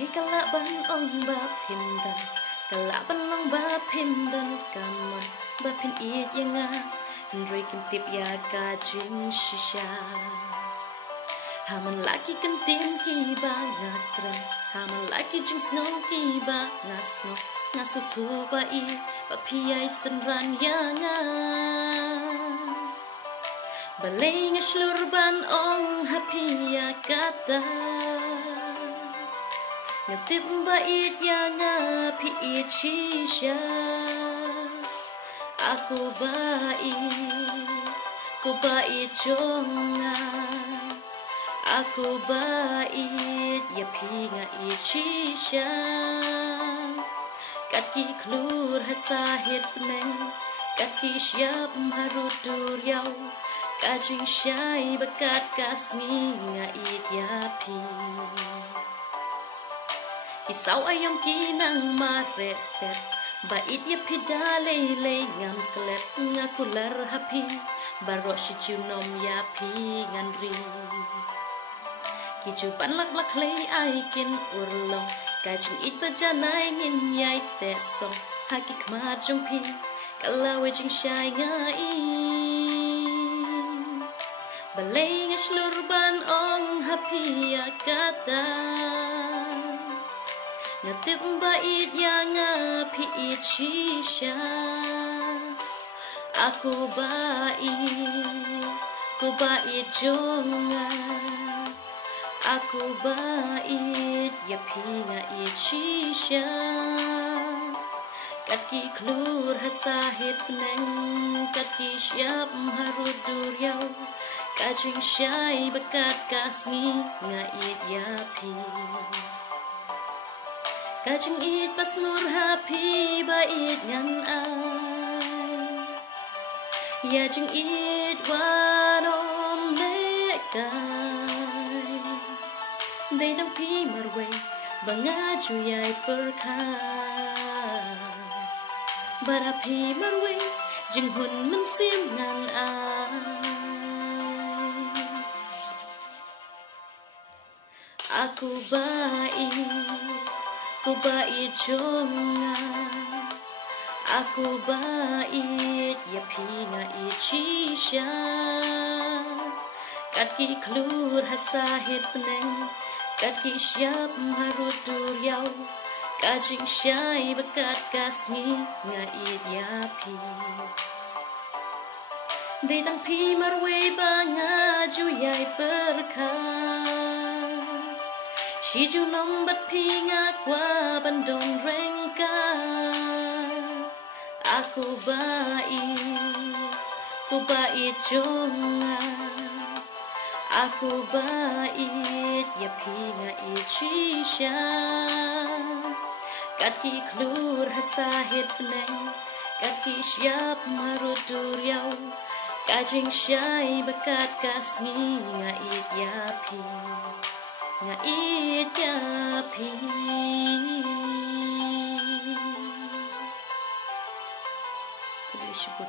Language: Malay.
Hey kalak ban ong ba phim dan kalak ban long ba phim dan kamon ba phin it yanga Henry kim tip ya ka jing shisha Haman laki kan tim ki ba ngakran Haman laki jing snow ki ba ngasno ngasu ku ba I ba piyai senran yanga Baleng slur ban ong happy ya kata Ngatip bait yang api icisya Aku bait jonga Aku bait ya pinga icisya Kaki klur hasahit neng Kaki siap harudur yau Kajing syai bakat kasni ngait yapi Isaw ayam kinang marestet Bait ya pidalele ngam klet ngakular hapi Baro si chunom yapi ngandri Kijupan lak lay aikin urlong Kajing it bajanay ngin yay tesong Hakik majong pi Kalawe jing syai ngai Baleng slur ban ong happy ya kata Ngatip bait yang api icisya Aku bait jonga Aku bait ya pinga icisya Kaki klur hasahit neng Kaki siap harudur yau Kajing syai bakat kasni ngait yapi Kajing it pas nur happy bait ngan ai Ya jing it wanom lekai Day dang pi marway bangaju yai perkai Barapi marway jing hun mensim ngan ai Aku bait jonga Aku bait ya pinga icisya Kaki klur hasahit peneng Kaki siap harudur yau Kajing syai bakat kasni ngait yapi Dedang pi marway bangaju yai perkai Shiju nombat pinga kwa bandong rengka Aku bait jonga Aku bait ya pinga icisya Kaki klur hasahit peneng Kaki siap marudur yau Kajing syai bakat kasni ngait yapi Ngait yapi Kau boleh syukur